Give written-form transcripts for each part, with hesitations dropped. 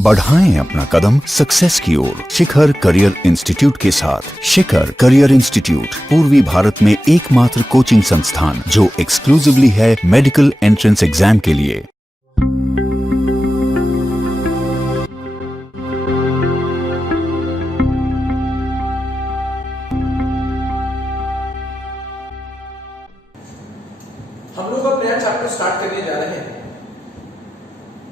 बढ़ाएं अपना कदम सक्सेस की ओर शिखर करियर इंस्टीट्यूट के साथ। शिखर करियर इंस्टीट्यूट पूर्वी भारत में एकमात्र कोचिंग संस्थान जो एक्सक्लूसिवली है मेडिकल एंट्रेंस एग्जाम के लिए। हम लोग अब नया चैप्टर स्टार्ट करने जा रहे हैं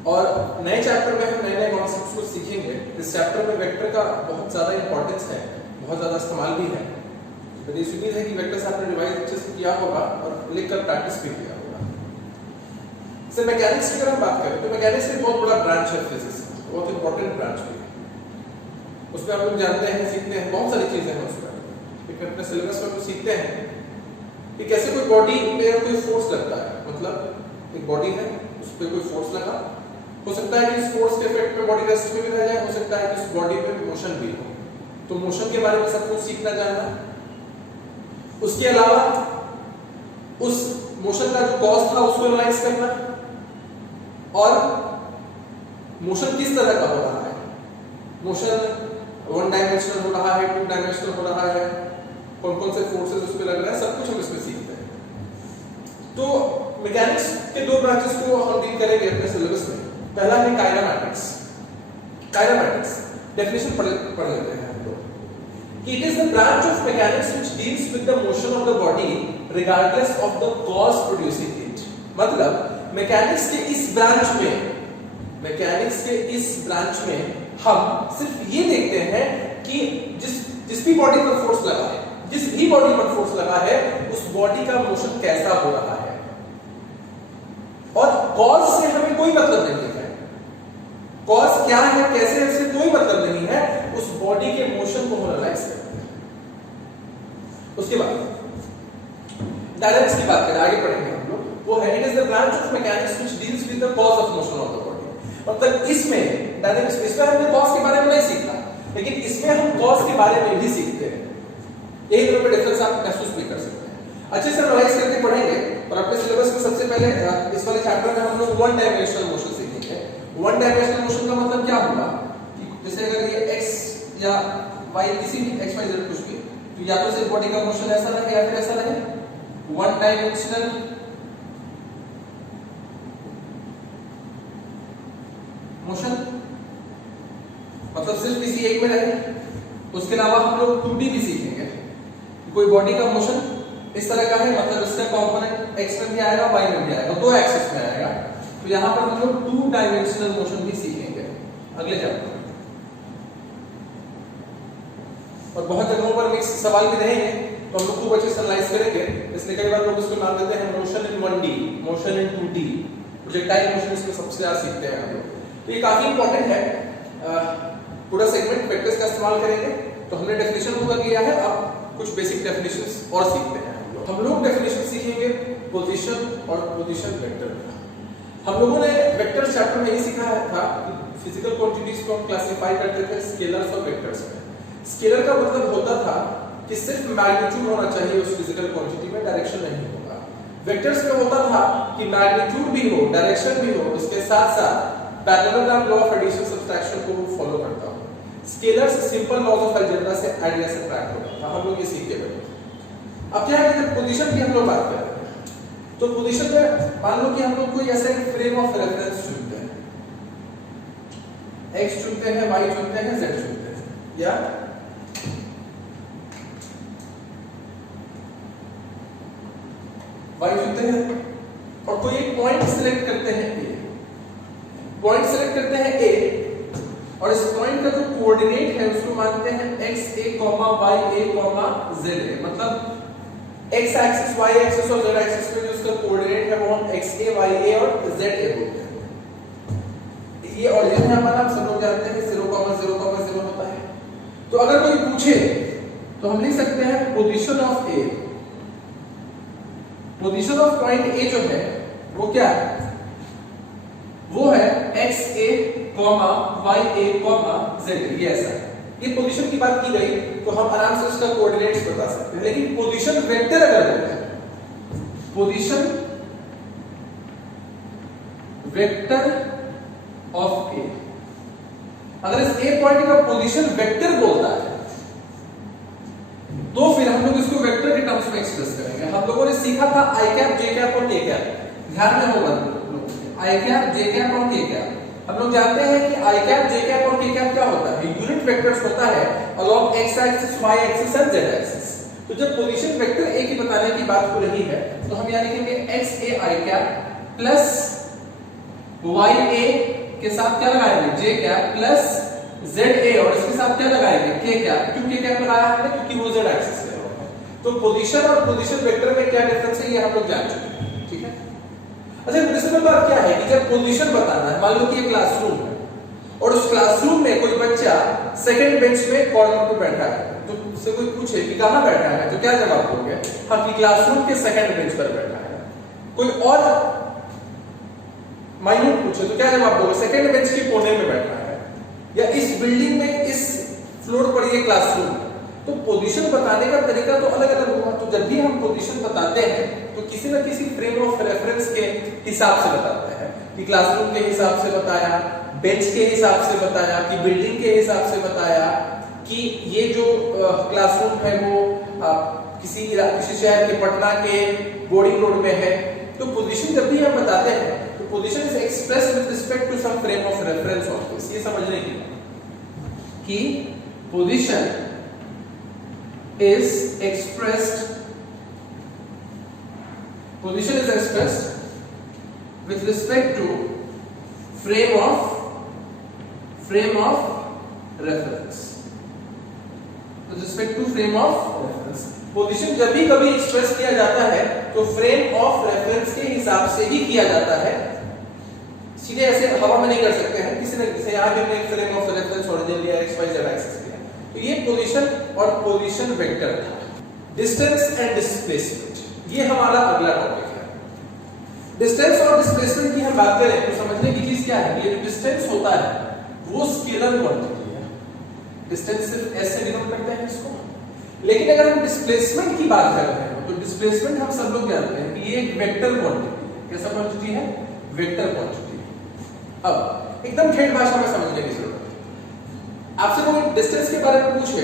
और नए चैप्टर में हम नए नए कॉन्सेप्ट्स को सीखेंगे। इस चैप्टर में वेक्टर का बहुत ज्यादा इंपॉर्टेंस है, बहुत ज्यादा इस्तेमाल भी है। मेरी उम्मीद है कि वेक्टर से आपने रिवाइज अच्छे से किया होगा और लिखकर प्रैक्टिस भी किया होगा। इससे मैकेनिक्स की अगर हम बात करें तो मैकेनिक्स एक बहुत बड़ा ब्रांच है फिजिक्स, बहुत इंपॉर्टेंट ब्रांच भी है। उसमें आप लोग जानते हैं, सीखते हैं, बहुत सारी चीजें हैं उसमें। क्योंकि अपने सिलेबस में तो सीखते हैं कि कैसे कोई बॉडी पे कोई फोर्स लगता है, मतलब एक बॉडी है उस पर कोई फोर्स लगा, हो सकता है कि इस फोर्स के इफेक्ट में बॉडी रेस्ट में भी रह जाए, हो सकता है कि इस बॉडी पे मोशन भी हो। तो मोशन के बारे में सब कुछ सीखना जानना, उसके अलावा उस मोशन का जो कॉज था उसको एनालाइज करना और मोशन किस तरह का हो रहा है, मोशन वन डायमेंशनल हो रहा है, टू डायमेंशनल हो रहा है, कौन कौन से फोर्सेस उस पर लग रहा है, सब कुछ हम इसमें सीखते हैं। तो मैकेनिक्स के दो ब्रांचेस को हम डील करेंगे अपने सिलेबस में। पहला है काइनेमैटिक्स। काइनेमैटिक्स डेफिनेशन पढ़ लेते हैं हम लोग कि it is the branch of mechanics which deals with the motion of the body regardless of the cause producing it. मतलब मैकेनिक्स के इस ब्रांच में हम सिर्फ ये देखते हैं कि जिस भी बॉडी पर फोर्स लगा है, जिस भी बॉडी पर फोर्स लगा है, उस बॉडी का मोशन कैसा हो रहा है, और कॉज से हमें कोई मतलब नहीं है। कॉज क्या है, कैसे है, इससे कोई मतलब नहीं है। उस बॉडी के मोशन को एनालाइज करते हैं। उसके बाद डायनेमिक्स की बात करें, आगे पढ़ेंगे हम लोग, वो है it is the branch of mechanics which deals with the cause of motion of the body. मतलब इसमें डायनेमिक्स, इसमें हमने कॉज के बारे में नहीं सीखा, लेकिन इसमें हम कॉज के बारे में भी सीखते हैं। एक दोनों में डिफरेंस आप महसूस भी कर सकते हैं। अच्छे से एनालाइज करके पढ़ेंगे और अपने सिलेबस में सबसे पहले इस वाले चैप्टर में हम लोग वन डायमेंशनल मोशन सीखेंगे। वन डायमेंशनल मोशन का मतलब क्या होगा कि जैसे अगर ये x या y किसी भी x y z कुछ भी, तो या तो सिर्फ बॉडी का मोशन ऐसा रहे या फिर ऐसा रहे। वन डायमेंशनल मोशन मतलब सिर्फ किसी एक में रहे। उसके अलावा हम लोग 2D भी सीखेंगे। कोई बॉडी का मोशन इस तरह का है, मतलब इसका कंपोनेंट x में भी आएगा, y में भी आएगा, दो एक्सिस में आएगा। तो यहां पर हम लोग टू डायमेंशनल मोशन भी सीखेंगे अगले चैप्टर में। और बहुत जगहों पर मिक्स सवाल भी रहेंगे, तो हम लोग खूब अच्छे से एनालाइज करेंगे। इसलिए कई बार लोग इसको नाम देते हैं motion in 1D, motion in 2D, projectile motion इसमें सबसे ज्यादा सीखते हैं हम लोग। तो ये काफी इंपॉर्टेंट है। पूरा सेगमेंट वेक्टर्स का इस्तेमाल करेंगे। तो हमने डेफिनेशन पूरा किया है, अब कुछ बेसिक डेफिनेशंस और सीखते हैं। हम लोग डेफिनेशन सीखेंगे पोजीशन और पोजीशन वेक्टर। हम लोगों ने वेक्टर चैप्टर में ये सीखा था कि फिजिकल क्वांटिटीज को हम क्लासिफाई करते थे स्केलर्स और वेक्टर्स में। स्केलर का मतलब होता था कि सिर्फ मैग्नीट्यूड होना चाहिए उस फिजिकल क्वांटिटी में, डायरेक्शन नहीं होगा। वेक्टर्स में होता था कि मैग्नीट्यूड भी हो, डायरेक्शन भी हो, इसके साथ साथ parallelogram law of addition subtraction को वो फॉलो करता हो। Scalars simple laws of algebra से ऐड या सब्ट्रैक्ट होता था। हम लोग ये सीख के बैठे। अब क्या है कि पोजीशन की हम लोग बात कर रहे हैं, तो पोजीशन में मान लो कि हम लोग कोई ऐसा एक फ्रेम ऑफ रेफरेंस चुनते हैं, x चुनते हैं, y चुनते हैं, z चुनते हैं, या y चुनते हैं और कोई एक पॉइंट सिलेक्ट करते हैं a, पॉइंट सिलेक्ट करते हैं a, और इस पॉइंट का जो कोऑर्डिनेट है उसको मानते हैं x a, y a, z a। मतलब x एक्सिस, y एक्सिस और z एक्सिस पे जो उसका कोऑर्डिनेट है वो हम x a, y a और z a बोलते हैं। ये ऑरिजिन है हमारा, हम सब लोग जानते हैं 0,0,0 होता है। तो अगर कोई पूछे तो हम लिख सकते हैं position of a। Position of point a जो है वो क्या है, वो है x a, y a, z a। ये ऐसा है। ये पोजीशन की बात की गई तो हम आराम से उसका कोऑर्डिनेट्स बता सकते हैं। लेकिन पोजीशन वेक्टर अगर होता है, पोजीशन वेक्टर ऑफ ए, अगर इस ए पॉइंट का पोजीशन वेक्टर बोलता है तो फिर हम लोग इसको वेक्टर के टर्म्स में एक्सप्रेस करेंगे। हम लोगों ने सीखा था आई कैप, जे कैप और के कैप, ध्यान में होगा आई कैप, जे कैप और के कैप। हम लोग जानते हैं कि आई कैप, जे कैप और के कैप क्या होता है, यूनिट वेक्टर्स होता है along x axis, y axis और जेड एक्सिस। तो जब पोजीशन वेक्टर ए की बताने की बात हो रही है तो हम यहाँ लिखेंगे एक्स ए आई कैप प्लस वाई ए के साथ क्या लगाएंगे, जे कैप प्लस जेड ए और इसके साथ क्या लगाएंगे, के कैप। क्यों के कैप लगाया हमने, क्योंकि वो जेड एक्सिस है। तो पोजीशन और पोजीशन वेक्टर में क्या डिफरेंस है ये हम लोग जान चुके हैं, ठीक है। अच्छा, प्रिंसिपल बात क्या है कि जब पोजीशन बताना है, मान लो कि ये क्लासरूम है और उस क्लासरूम में कोई बच्चा सेकंड बेंच में कॉर्नर पे बैठा है, तो उससे कोई पूछे कि कहां बैठा है, तो क्या जवाब दोगे, हाँ कि क्लासरूम के सेकंड बेंच पर बैठा है। कोई और माइन्यूट पूछे तो क्या जवाब दोगे, सेकंड बेंच के कोने में बैठा है, या इस बिल्डिंग में इस फ्लोर पर ये क्लासरूम है। तो पोजीशन बताने का तरीका तो अलग अलग होगा। तो जब भी हम पोजीशन बताते हैं तो किसी न किसी फ्रेम ऑफ रेफरेंस के हिसाब से बताते हैं, कि क्लासरूम के हिसाब से बताया, बेंच के हिसाब से बताया, कि बिल्डिंग के हिसाब से बताया, कि ये जो क्लासरूम है वो किसी शहर के पटना के बोर्डिंग रोड में है। तो पोजीशन जब भी हम बताते हैं तो position is expressed with respect to some frame of reference of this. ये समझने की कि position is expressed with respect to frame of reference, with respect to frame of reference। Position जब भी कभी एक्सप्रेस किया जाता है तो फ्रेम ऑफ रेफरेंस के हिसाब से ही किया जाता है, सीधे ऐसे हवा में नहीं कर सकते हैं। किसी ने यहाँ भी हमने फ्रेम ऑफ रेफरेंस ओरिजिन लिया, एक्स वाई जेड एक्सिस। तो ये पोजीशन और पोजीशन वेक्टर था। डिस्टेंस एंड डिस्प्लेसमेंट, ये हमारा अगला टॉपिक है। डिस्टेंस और डिस्प्लेसमेंट की हम बात करें तो समझने की चीज क्या है, ये जो डिस्टेंस होता है वो स्केलर क्वांटिटी है। डिस्टेंस सिर्फ एस से डिनोट करते हैं इसको। लेकिन अगर हम डिस्प्लेसमेंट की बात कर रहे हैं तो डिस्प्लेसमेंट हम सब लोग जानते हैं कि ये एक वेक्टर क्वांटिटी है। कैसा क्वांटिटी है, वेक्टर क्वांटिटी। अब एकदम ठेठ भाषा में समझने की जरूरत है। आपसे कोई डिस्टेंस के बारे में पूछे,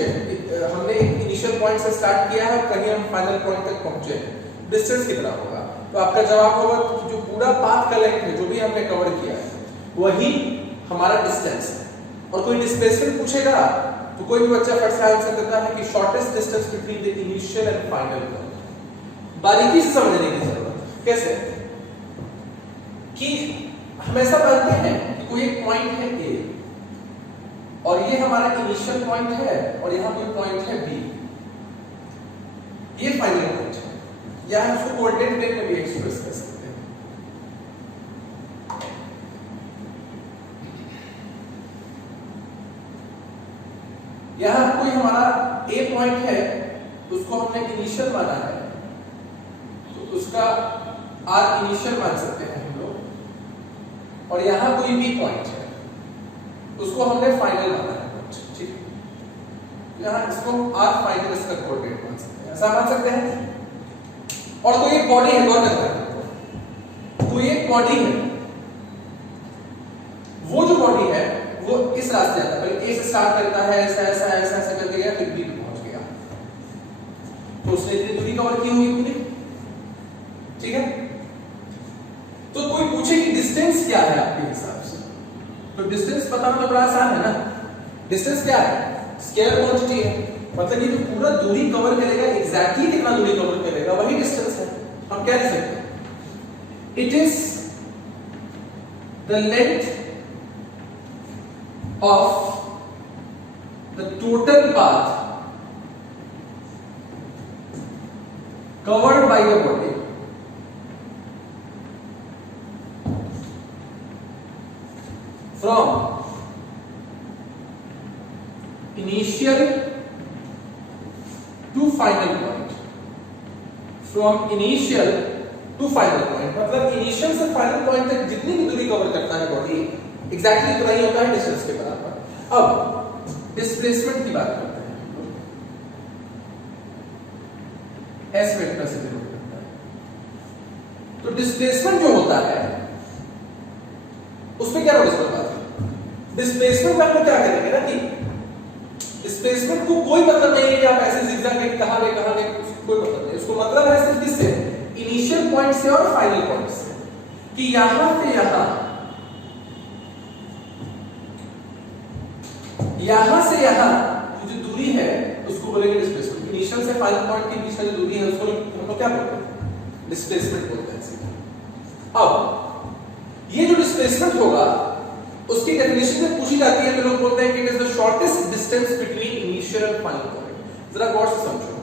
हमने एक इनिशियल पॉइंट से स्टार्ट किया है और कहीं हम फाइनल पॉइंट तक पहुंचे हैं, डिस्टेंस कितना होगा, तो आपका जवाब होगा कि जो पूरा पाथ का लेंथ है, जो भी हमने कवर किया है वही हमारा डिस्टेंस है। और कोई डिस्प्लेसमेंट पूछेगा तो कोई भी बच्चा फट से आंसर देता है कि shortest distance between the initial and final point. बारीकी से समझने की जरूरत है। कैसे कि हम ऐसा मानते हैं कि कोई एक पॉइंट है ए और ये हमारा इनिशियल पॉइंट है और यहां कोई पॉइंट है बी, ये फाइनल पॉइंट है, या हम इसको कोऑर्डिनेट प्लेन में भी एक्सप्रेस कर सकते हैं। यहां कोई हमारा ए पॉइंट है, उसको हमने इनिशियल माना है तो उसका आर इनिशियल मान सकते हैं हम लोग, और यहां कोई बी पॉइंट है उसको हमने फाइनल माना है, ठीक है। यहां इसको आर फाइनल इसका कोऑर्डिनेट मान सकते हैं, ऐसा मान सकते हैं। और कोई एक बॉडी है, गौर करना, कोई एक बॉडी है, वो जो बॉडी है वो इस रास्ते आता है, पहले ए से स्टार्ट करता है, ऐसा ऐसा ऐसा ऐसा करके गया, फिर बी पे पहुंच गया, तो उसने इतनी दूरी कवर की होगी पूरी, ठीक है। तो कोई पूछे कि डिस्टेंस क्या है आपके हिसाब से, तो डिस्टेंस बताना तो बड़ा आसान है ना। डिस्टेंस क्या है, स्केलर क्वांटिटी है, मतलब ये जो पूरा दूरी कवर करेगा, एग्जैक्टली कितना दूरी कवर करेगा वही डिस्टेंस है। हम क्या लिख सकते हैं, it is the length of the total path covered by the body from initial to final point, from initial to final point, मतलब इनिशियल से फाइनल पॉइंट तक जितनी भी दूरी कवर करता है बॉडी, एग्जैक्टली उतना ही होता है डिस्टेंस के बराबर। अब डिस्प्लेसमेंट की बात करते हैं, एस वेक्टर से डिनोट करता है। तो डिस्प्लेसमेंट जो होता है उसमें क्या रोल इसमें बात है, डिस्प्लेसमेंट में हम क्या करेंगे ना कि डिस्प्लेसमेंट को कोई मतलब नहीं है कि आप ऐसे जिगजैग कहां गए कोई मतलब नहीं। उसको मतलब है सिर्फ किससे, इनिशियल पॉइंट से और फाइनल पॉइंट से, कि यहां से यहां जो दूरी है उसको बोलेंगे डिस्प्लेसमेंट। इनिशियल से फाइनल पॉइंट के बीच में जो दूरी है उसको हम लोग क्या बोलते हैं, डिस्प्लेसमेंट बोलते हैं। अब ये जो डिस्प्लेसमेंट होगा उसकी डेफिनेशन जब पूछी जाती है तो लोग बोलते हैं कि it is the shortest distance between initial and final point. जरा गौर से समझो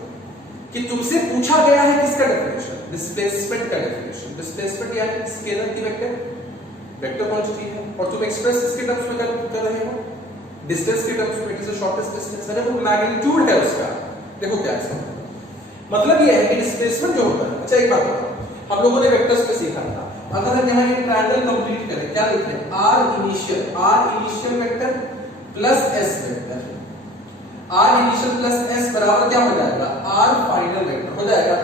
कि तुमसे पूछा गया है किसका डेफिनेशन, डिस्प्लेसमेंट का डेफिनेशन। डिस्प्लेसमेंट यानी स्केलर की वेक्टर क्वांटिटी है और तुम एक्सप्रेस इसके टर्म्स में कर रहे हो, डिस्टेंस के टर्म्स में। It is the shortest distance, अरे वो मैग्नीट्यूड है उसका। देखो क्या है मतलब ये है कि डिस्प्लेसमेंट जो होता है, अच्छा एक बात बताओ, हम लोगों ने वेक्टर्स पे सीखा था, अगर हम यहाँ ये ट्रायंगल कंप्लीट करें क्या लिख लें, r initial vector plus s vector, r initial plus s बराबर क्या हो जाएगा, r फाइनल वेक्टर हो जाएगा।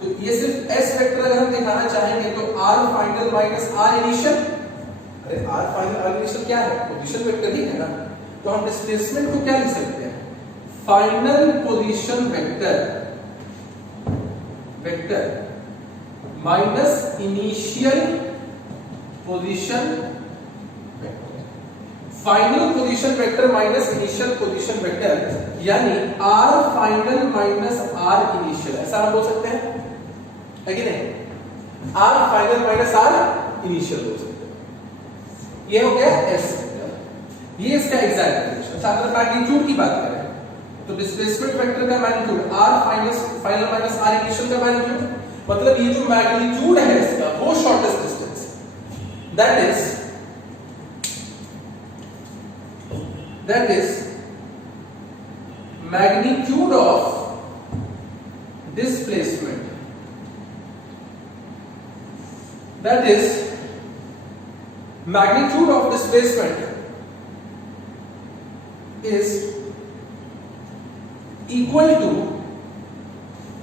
तो ये सिर्फ s वेक्टर अगर हम दिखाना चाहेंगे तो r final minus r initial, अरे r फाइनल r इनिशियल क्या है, पोजीशन वेक्टर ही है ना। तो हम डिस्प्लेसमेंट को क्या लिख सकते हैं, final position vector minus initial position vector, final position vector minus initial position vector, यानी r final minus r initial, ऐसा हम बोल सकते हैं, है कि नहीं, r final minus r initial बोल सकते हैं। ये हो गया s वेक्टर, ये इसका एग्जैक्ट डेफिनेशन। साथ में मैग्नीट्यूड की बात करें तो डिस्प्लेसमेंट वेक्टर का magnitude r final minus r initial का मैग्नीट्यूड, मतलब ये जो मैग्नीट्यूड है इसका वो shortest distance, that is magnitude of displacement, that is magnitude of displacement is equal to,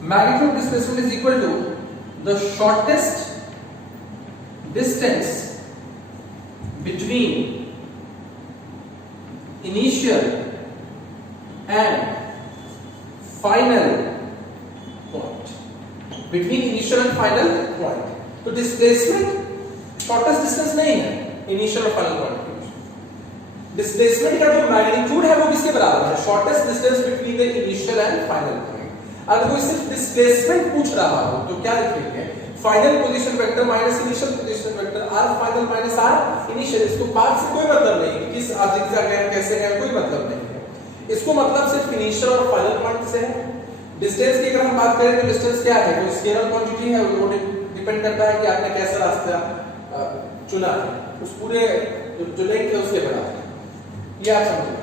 magnitude of displacement is equal to the shortest distance between initial and final point, between initial and final point। तो displacement shortest distance नहीं है initial और final point के बीच। Displacement का जो magnitude है वो किसके बराबर है, shortest distance between the initial and final point. अगर कोई सिर्फ डिस्प्लेसमेंट पूछ रहा हो तो क्या लिखेंगे, final position vector minus initial position vector, r final minus r initial. इसको पाथ से कोई मतलब नहीं है, किस ऑब्जेक्ट से गए कैसे गए कोई मतलब नहीं है, इसको मतलब सिर्फ इनिशियल और फाइनल पॉइंट से है। डिस्टेंस की अगर हम बात करें तो डिस्टेंस क्या है, वो स्केलर क्वांटिटी है, वो डिपेंड करता है कि आपने कैसा रास्ता चुना है, उस पूरे जो लेंथ है उसके बराबर। ये आप समझिए।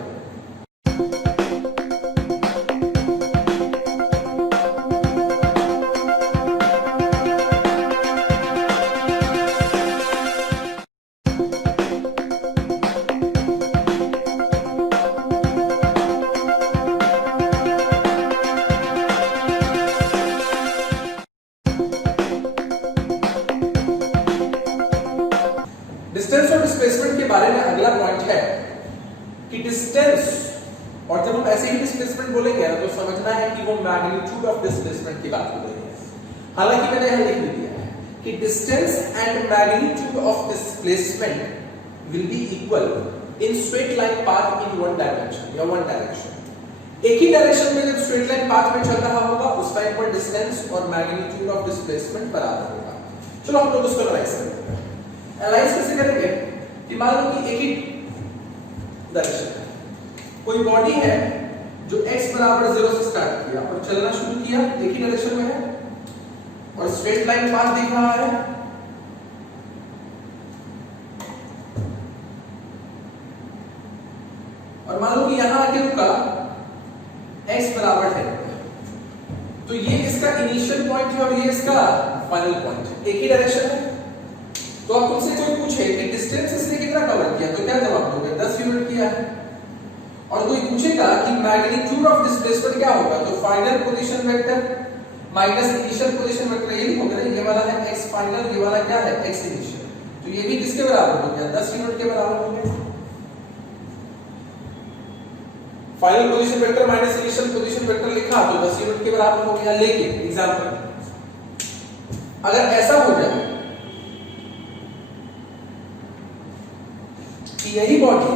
डिस्टेंस और डिस्प्लेसमेंट के बारे में अगला पॉइंट है कि डिस्टेंस, और जब हम ऐसे ही डिस्प्लेसमेंट बोलेंगे तो समझना है कि वो मैग्नीट्यूड ऑफ डिस्प्लेसमेंट की बात हो रही है। हालांकि मैंने यहां लिख दिया है कि distance and magnitude of displacement will be equal in straight line path in one direction या वन डायरेक्शन। एक ही डायरेक्शन में जब स्ट्रेट लाइन पाथ में चल रहा होगा उस टाइम पर डिस्टेंस और मैग्नीट्यूड ऑफ डिस्प्लेसमेंट बराबर होगा। चलो हम लोग उसको एनालाइज करते हैं। एनालाइज कैसे करेंगे कि मान लो कि एक ही डायरेक्शन है, कोई बॉडी है जो x बराबर 0 से स्टार्ट किया और चलना शुरू किया, एक ही डायरेक्शन में है और स्ट्रेट लाइन पाथ दिख रहा है, और मान लो कि यहां आके रुका, x बराबर है, तो ये इसका इनिशियल पॉइंट है और ये इसका फाइनल पॉइंट है, एक ही डायरेक्शन है। तो अब तुमसे कोई पूछे कि डिस्टेंस इसने कितना कवर किया तो क्या जवाब दोगे, 10 यूनिट किया है। और कोई पूछेगा कि मैग्नीट्यूड ऑफ डिस्प्लेसमेंट क्या होगा, तो final position vector minus initial position vector, ये लिखोगे ना, ये वाला है x फाइनल, ये वाला क्या है x इनिशियल, तो ये भी किसके बराबर हो गया, 10 यूनिट के बराबर हो गया। Final position vector minus initial position vector लिखा तो 10 यूनिट के बराबर हो गया। लेकिन एग्जांपल अगर ऐसा हो जाए कि यही बॉडी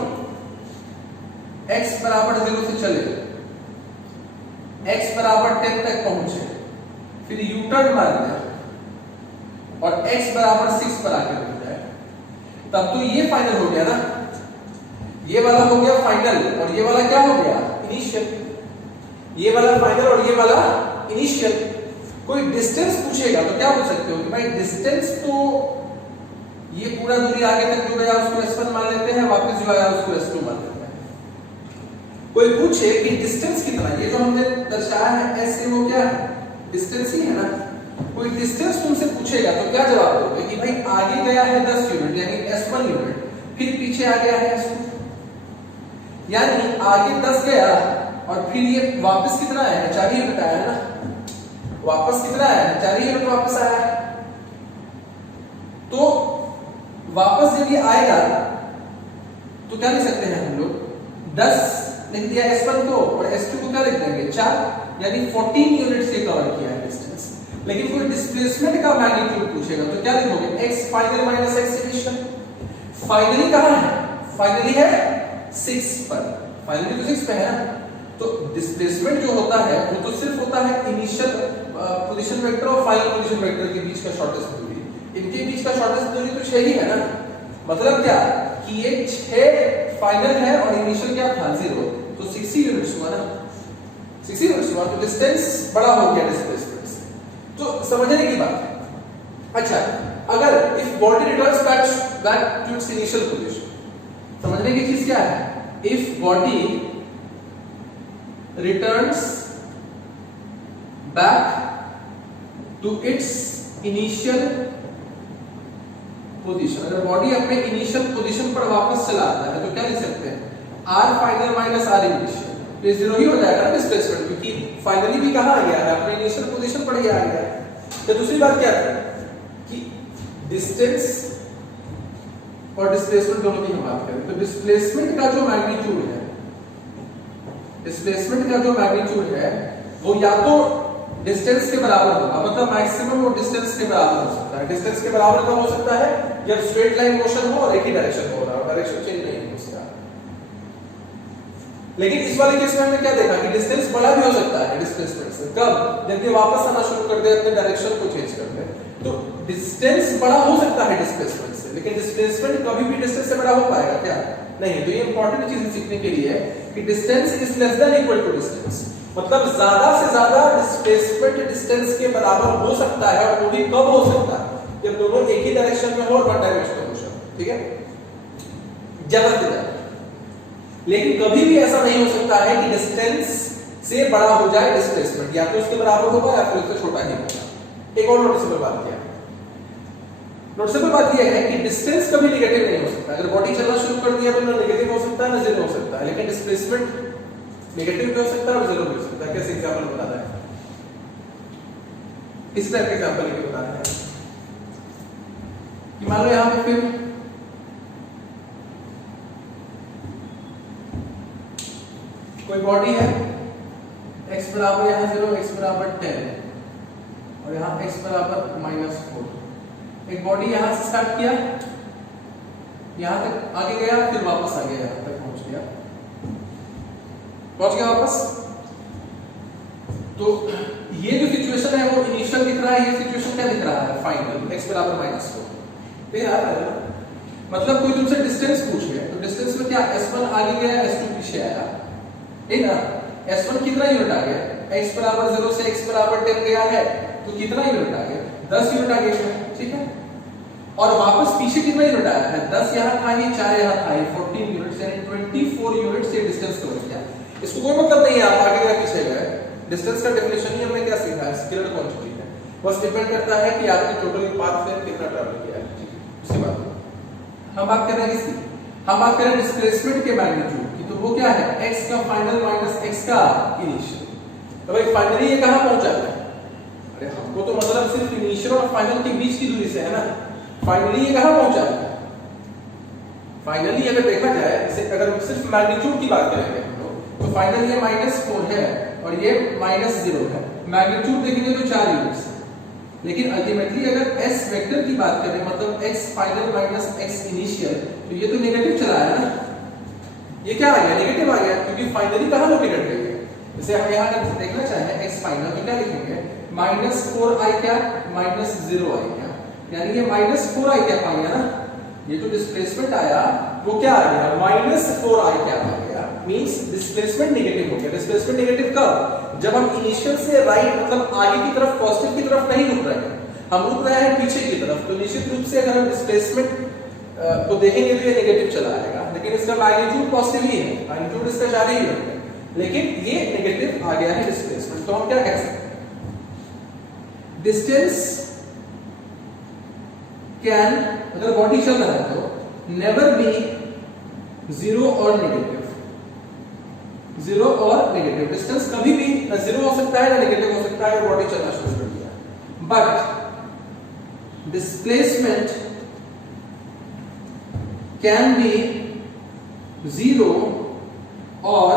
x बराबर 0 से चले, x बराबर 10 तक पहुंचे, फिर यू टर्न मार दे और x बराबर 6 पर आके रुक जाए, तब तो ये फाइनल हो गया ना, ये वाला हो गया फाइनल और ये वाला क्या हो गया इनिशियल। ये वाला फाइनल और ये वाला इनिशियल। कोई डिस्टेंस पूछेगा तो क्या बोल सकते हो कि भाई डिस्टेंस तो ये पूरा दूरी आगे तक जो गया उसको s1 मान लेते हैं, वापस जो आया उसको s2 मान लेते हैं। कोई पूछे कि डिस्टेंस कितना, ये जो हमने दर्शाया है s से वो क्या है डिस्टेंस ही है ना। कोई डिस्टेंस तुमसे पूछेगा तो क्या जवाब दोगे कि भाई आगे गया है 10 यूनिट यानी s1 यूनिट, फिर पीछे आ गया है s2, यानी आगे 10 गया और फिर ये वापस कितना आया है 4 यूनिट आया है ना, वापस कितना आया है 4 यूनिट वापस आया है। तो वापस जब ये आएगा तो क्या लिख सकते हैं हम लोग 10 लिख दिया s1 को और s2 को क्या लिख देंगे 4, यानी 14 यूनिट से कवर किया है डिस्टेंस। लेकिन कोई डिस्प्लेसमेंट का मैग्नीट्यूड पूछेगा तो क्या लिखोगे x final minus x initial. Finally कहां है, फाइनली है 6 पर, फाइनली तो 6 पे है ना। तो डिस्प्लेसमेंट जो होता है वो तो सिर्फ होता है इनिशियल पोजीशन वेक्टर और फाइनल पोजीशन वेक्टर के बीच का शॉर्टेस्ट दूरी। इनके बीच का शॉर्टेस्ट दूरी तो 6 ही है ना। मतलब क्या कि ये 6 फाइनल है और इनिशियल क्या था 0, तो 6 यूनिट्स हुआ ना, 6 यूनिट्स हुआ। तो डिस्टेंस बड़ा हो गया डिस्प्लेसमेंट से, तो समझने की बात है। अच्छा, अगर if body returns back to its initial position, समझने की चीज क्या है, if body returns back to its initial position, अगर बॉडी अपने इनिशियल पोजीशन पर वापस चला आता है तो क्या लिख सकते हैं r final minus r initial, तो ये 0 ही हो जाएगा ना डिस्प्लेसमेंट, क्योंकि फाइनली भी कहां आ गया है अपने इनिशियल पोजीशन पर ही आ गया है। तो दूसरी बात क्या है कि डिस्टेंस और डिस्प्लेसमेंट दोनों की हम बात करें तो डिस्प्लेसमेंट का जो मैग्नीट्यूड है, डिस्प्लेसमेंट का जो मैग्नीट्यूड है वो या तो डिस्टेंस के बराबर होगा, मतलब मैक्सिमम वो डिस्टेंस के बराबर हो सकता है। डिस्टेंस के बराबर कब हो सकता है, जब स्ट्रेट लाइन मोशन हो और एक ही डायरेक्शन हो रहा हो, डायरेक्शन चेंज नहीं हो सकता। लेकिन इस वाले केस में हमने क्या देखा कि डिस्टेंस बड़ा भी हो सकता है डिस्प्लेसमेंट से, कब, जब ये वापस आना शुरू कर दे, अपने डायरेक्शन को चेंज कर दे, तो डिस्टेंस बड़ा हो सकता है डिस्प्लेसमेंट से। लेकिन डिस्प्लेसमेंट कभी भी डिस्टेंस से बड़ा हो पाएगा क्या, नहीं। तो ये इंपॉर्टेंट चीज सीखने के लिए है कि distance is less than equal to distance, मतलब ज्यादा से ज्यादा डिस्प्लेसमेंट डिस्टेंस के बराबर हो सकता है, और वो भी कब हो सकता है, जब दोनों एक ही डायरेक्शन में हो और वन डायमेंशनल मोशन, ठीक है, ज्यादा से ज्यादा। लेकिन कभी भी ऐसा नहीं हो सकता है कि डिस्टेंस से बड़ा हो जाए डिस्प्लेसमेंट, या तो उसके बराबर होगा या फिर उससे छोटा ही होगा। एक और नोटिसेबल बात क्या है, नोटिसेबल बात यह है कि डिस्टेंस कभी नेगेटिव नहीं हो सकता। अगर बॉडी चलना शुरू कर दिया तो ना नेगेटिव हो सकता है ना जीरो हो सकता है, लेकिन डिस्प्लेसमेंट नेगेटिव भी हो सकता है और जीरो भी हो सकता है। कैसे एग्जांपल बताता है, इस तरह का एग्जांपल लेके बताते हैं कि मान लो यहां पे फिर कोई बॉडी है, x बराबर यहां 0, x बराबर 10 और यहां x बराबर -4। एक बॉडी यहां से स्टार्ट किया, यहां तक आगे गया, फिर वापस आ गया, यहां तक पहुंच गया वापस। तो ये जो सिचुएशन है वो इनिशियल दिख रहा है, ये सिचुएशन क्या दिख रहा है फाइनल, x बराबर -4। फिर आ रहा है मतलब कोई तुमसे डिस्टेंस पूछ गया तो डिस्टेंस में क्या s1 आगे गया, s2 पीछे आया, है ना। s1 कितना यूनिट आ गया, x बराबर 0 से x बराबर 10 गया है तो कितना यूनिट आ गया, 10 यूनिट आ गया, ठीक है। और वापस पीछे कितना यूनिट आया है, 10 यहां था, ये 4 यहां था, ये 14 यूनिट्स यानी 24 यूनिट से डिस्टेंस कवर किया। इसको कोई मतलब नहीं है आप आगे गए पीछे गए, डिस्टेंस का डेफिनेशन ही हमने क्या सीखा है, स्केलर क्वांटिटी है, बस डिपेंड करता है कि आपने टोटल पाथ में कितना ट्रैवल किया है, ठीक है। उसके बाद हम बात कर रहे हैं किसकी, हम बात कर रहे हैं डिस्प्लेसमेंट के मैग्नीट्यूड की। तो वो क्या है, x का फाइनल माइनस x का इनिशियल। तो भाई फाइनली ये कहां पहुंचा है, अरे हमको तो मतलब सिर्फ इनिशियल और फाइनल के बीच की दूरी से है ना। फाइनली ये कहां पहुंचा है, फाइनली अगर देखा जाए, अगर सिर्फ मैग्नीट्यूड की बात करेंगे हम लोग तो फाइनल ये -4 है और ये -0 है। मैग्नीट्यूड देखेंगे तो 4 यूनिट्स, लेकिन अल्टीमेटली अगर s वेक्टर की बात करें मतलब x final minus x initial, तो ये तो नेगेटिव चला है ना, ये क्या आ गया, नेगेटिव आ गया, क्योंकि फाइनली कहां लोकेटेड है। जैसे हम यहां अगर देखना चाहें x फाइनल तो क्या लिखेंगे, -4i क्या -0i क्या, यानी ये -4i क्या आ गया ना, ये जो डिस्प्लेसमेंट आया वो क्या आ गया, -4i क्या आ गया, मींस डिस्प्लेसमेंट नेगेटिव हो गया। डिस्प्लेसमेंट नेगेटिव कब, जब हम इनिशियल से राइट मतलब आगे की तरफ पॉजिटिव की तरफ नहीं रुक रहे हैं, हम रुक रहे हैं पीछे की तरफ, तो निश्चित रूप से अगर हम डिस्प्लेसमेंट को देखेंगे तो ये नेगेटिव चला आएगा, लेकिन इसका मैग्नीट्यूड पॉजिटिव ही है, मैग्नीट्यूड इसका ज्यादा ही है, लेकिन ये नेगेटिव आ गया है डिस्प्लेसमेंट। तो हम क्या कह सकते हैं, डिस्टेंस कैन, अगर बॉडी चल रहा है तो नेवर बी जीरो और नेगेटिव, जीरो और नेगेटिव, डिस्टेंस कभी भी ना जीरो हो सकता है ना नेगेटिव हो सकता है अगर बॉडी चलना शुरू कर दिया, but displacement can be zero और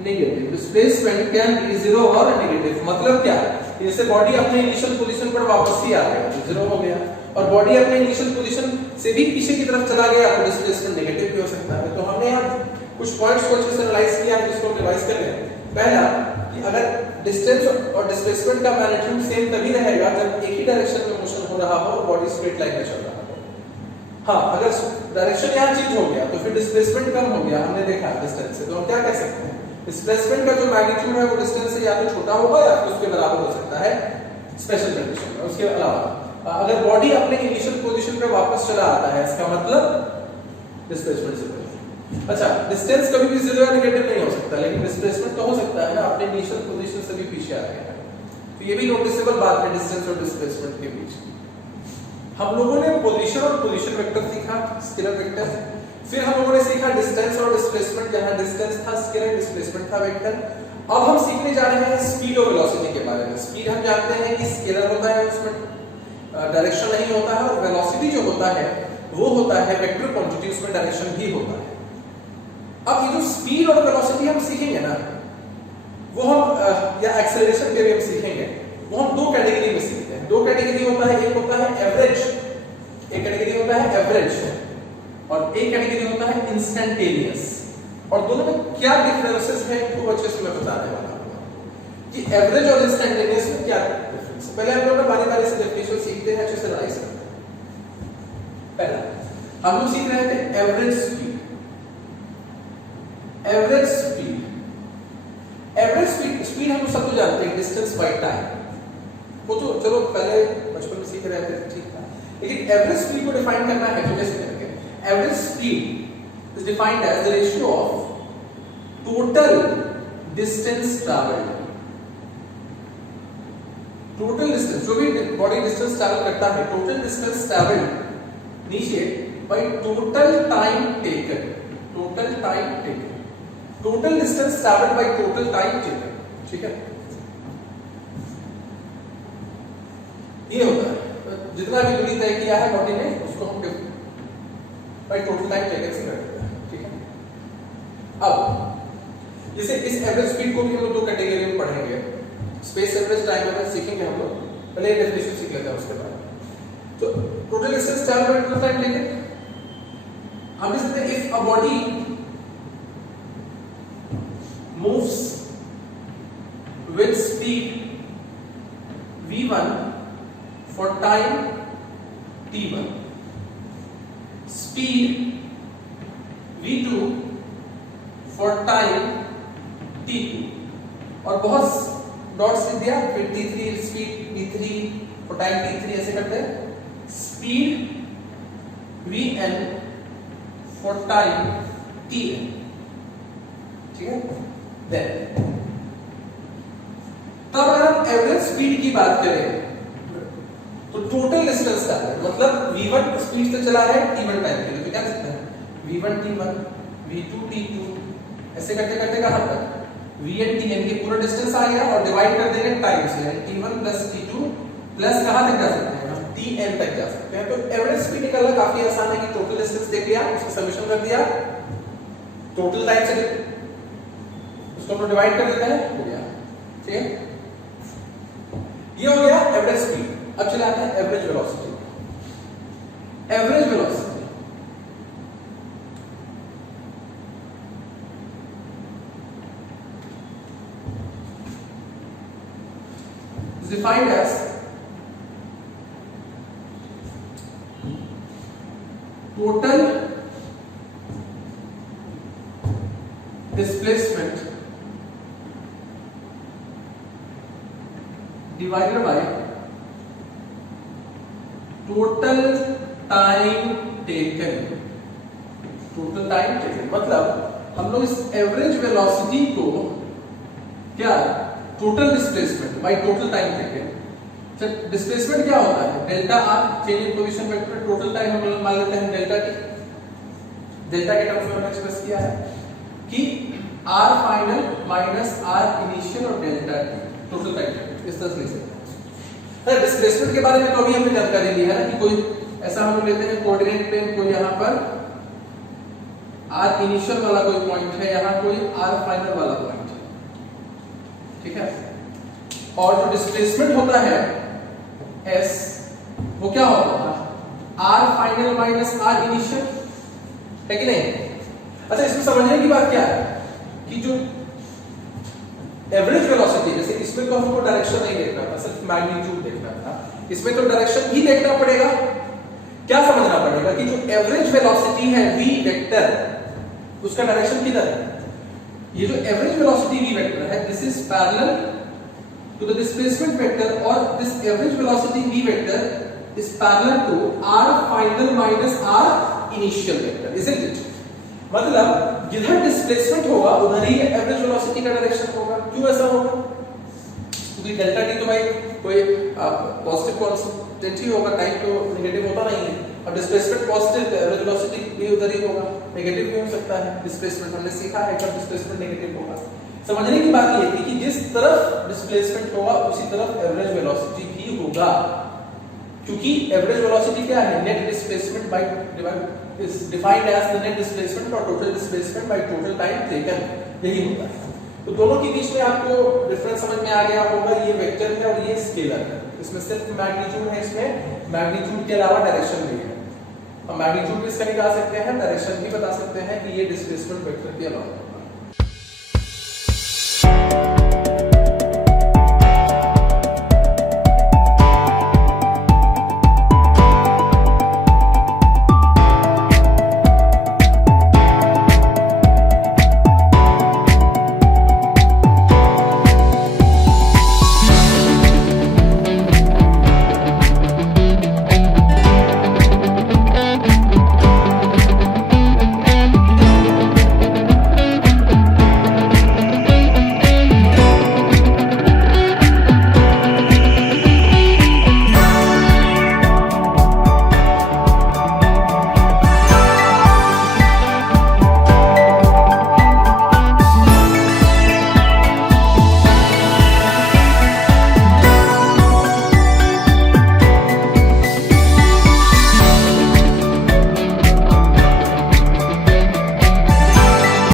negative, displacement can be zero और नेगेटिव। मतलब क्या, जैसे बॉडी अपने इनिशियल पोजीशन पर वापस ही आ गया तो जीरो हो गया, और बॉडी अपने इनिशियल पोजीशन से भी पीछे की तरफ चला गया तो डिस्प्लेसमेंट नेगेटिव भी हो सकता है। तो हमने यहाँ कुछ पॉइंट्स को अच्छे से एनालाइज किया है, जिसको रिवाइज कर लें। पहला कि अगर डिस्टेंस और डिस्प्लेसमेंट का मैग्नीट्यूड सेम तभी रहेगा जब एक ही डायरेक्शन में मोशन हो रहा हो और बॉडी स्ट्रेट लाइन में चल रहा हो। हाँ, अगर डायरेक्शन यहाँ चेंज हो गया तो फिर डिस्प्लेसमेंट कम हो गया, हमने देखा डिस्टेंस से, तो हम क्या कह सकते हैं, डिस्प्लेसमेंट का जो मैग्नीट्यूड है वो डिस्टेंस से या तो छोटा होगा या फिर उसके बराबर हो सकता है स्पेशल कंडीशन में। उसके अलावा अगर बॉडी अपने इनिशियल पोजीशन पे वापस चला आता है, इसका मतलब डिस्प्लेसमेंट जीरो। अच्छा, डिस्टेंस कभी भी जीरो या नेगेटिव नहीं हो सकता, लेकिन डिस्प्लेसमेंट तो हो सकता है ना, अपने इनिशियल पोजीशन से भी पीछे आ गया है। तो ये भी नोटिसेबल बात है डिस्टेंस और डिस्प्लेसमेंट के बीच। हम लोगों ने पोजीशन और पोजीशन वेक्टर सीखा, स्केलर वेक्टर, फिर हम लोगों ने सीखा डिस्टेंस और डिस्प्लेसमेंट, जहां डिस्टेंस था स्केलर, डिस्प्लेसमेंट था वेक्टर। अब हम सीखने जा रहे हैं स्पीड और वेलोसिटी के बारे में। स्पीड हम जानते हैं कि स्केलर होता है, उसमें डायरेक्शन नहीं होता है, और वेलोसिटी जो होता है वो होता है वेक्टर क्वांटिटी, उसमें डायरेक्शन भी होता है। अब ये जो स्पीड और वेलोसिटी हम सीखेंगे ना, वो हम या एक्सेलरेशन के भी हम सीखेंगे, वो हम दो कैटेगरी में सीखते हैं। दो कैटेगरी होता है, एक होता है एवरेज, एक कैटेगरी होता है एवरेज, और एक कैटेगरी होता है इंस्टेंटेनियस। और दोनों में क्या डिफरेंसेस है खूब अच्छे से मैं बताने वाला हूं कि एवरेज और इंस्टेंटेनियस में क्या डिफरेंस है। पहले हम लोग बारी-बारी से डेफिनेशन सीखते हैं, अच्छे से एनालाइज करते हैं। पहला हम लोग सीख रहे थे average speed. Average speed, average speed हम सब तो जानते हैं, डिस्टेंस बाय टाइम, वो तो चलो पहले बचपन में सीख रहे थे, ठीक था। लेकिन एवरेज स्पीड को डिफाइन करना है तो कैसे करेंगे? Average speed is defined as the ratio of total distance travelled, total distance जो भी बॉडी डिस्टेंस ट्रैवल करता है, टोटल डिस्टेंस ट्रैवल्ड नीचे by total time taken, total time taken, total distance travelled by total time taken, ठीक है। ये होता है जितना भी दूरी तय किया है बॉडी ने, उसको हम बाय टोटल टाइम टेकन से करते हैं, ठीक है। अब जैसे इस एवरेज स्पीड को भी हम लोग दो कैटेगरी में पढ़ेंगे, स्पेस एवरेज, टाइम एवरेज सीखेंगे हम लोग। पहले डेफिनेशन सीख लेते हैं, उसके बाद तो total distance travelled by total time taken. हम इसमें if a body moves with speed v1 for time t1, speed v2 for time t2, और बहुत डॉट्स लिख दिया, फिर t3 speed v3 for time t3 ऐसे करते हैं, speed vn for time tn, ठीक है। तब अगर हम एवरेज स्पीड की बात करें तो टोटल डिस्टेंस का मतलब v1 स्पीड से चला है t1 टाइम के लिए, तो क्या लिखते हैं v1 t1 v2 t2 ऐसे करते करते कहां तक vn tn की पूरा डिस्टेंस आ गया, और डिवाइड कर देंगे टाइम से, t1 प्लस t2 प्लस कहां तक जा सकते हैं हम tn तक जा सकते हैं। तो एवरेज स्पीड निकालना काफी आसान है कि टोटल डिस्टेंस देख लिया, उसका समेशन कर दिया, टोटल टाइम से इसको हम लोग डिवाइड कर देते हैं, हो गया। ठीक है, ये हो गया एवरेज स्पीड। अब चले आते हैं average velocity. Average velocity is defined as total displacement divided by total time taken। total time taken मतलब हम लोग इस एवरेज वेलोसिटी को क्या total displacement by total time taken. Displacement क्या होता है? Delta R, change in position vector. Total time हम लोग मान लेते हैं डेल्टा टी। डेल्टा के टर्म्स में हमने एक्सप्रेस किया है कि R final minus R initial और डेल्टा टी टोटल टाइम। इस तरह से लिख सकते हैं। डिस्प्लेसमेंट के बारे में तो अभी हमने जानकारी ली है ना कि कोई ऐसा हम लोग लेते हैं कोऑर्डिनेट प्लेन, कोई यहाँ पर आर इनिशियल वाला कोई पॉइंट है, यहाँ कोई आर फाइनल वाला पॉइंट है। ठीक है, और जो डिस्प्लेसमेंट होता है S, वो क्या होगा? R final minus R initial, है कि नहीं? अच्छा, इसमें समझने की बात क्या है कि जो एवरेज वेलोसिटी, जैसे इसमें तो हमको डायरेक्शन नहीं देखना था, सिर्फ मैग्नीट्यूड देखना था। इसमें तो डायरेक्शन भी देखना पड़ेगा। क्या समझना पड़ेगा कि जो एवरेज वेलोसिटी है v वेक्टर, उसका डायरेक्शन किधर है? ये जो एवरेज वेलोसिटी v वेक्टर है, this is parallel to the displacement vector, और this average velocity v vector is parallel to r final minus r initial vector, isn't it? मतलब जिधर डिस्प्लेसमेंट होगा उधर ही एवरेज वेलोसिटी का डायरेक्शन होगा। क्यों ऐसा होगा? क्योंकि डेल्टा टी तो भाई कोई पॉजिटिव कांस्टेंट ही होगा, टाइम तो नेगेटिव होता नहीं है। अब डिस्प्लेसमेंट पॉजिटिव तो एवरेज वेलोसिटी भी उधर ही होगा, नेगेटिव भी हो सकता है। डिस्प्लेसमेंट हमने सीखा है कब डिस्प्लेसमेंट नेगेटिव होगा। समझने की बात ये थी कि जिस तरफ डिस्प्लेसमेंट होगा उसी तरफ एवरेज वेलोसिटी भी होगा, क्योंकि एवरेज वेलोसिटी क्या है? Net displacement bye is defined as the net displacement or total displacement by total time taken, यही होता है। तो दोनों के बीच में आपको डिफरेंस समझ में आ गया होगा। ये वेक्टर है और ये स्केलर है। इसमें सिर्फ मैग्नीट्यूड है, इसमें मैग्नीट्यूड के अलावा डायरेक्शन भी है। हम मैग्नीट्यूड भी इसका निकाल सकते हैं, डायरेक्शन भी बता सकते हैं कि ये डिस्प्लेसमेंट वेक्टर के अलावा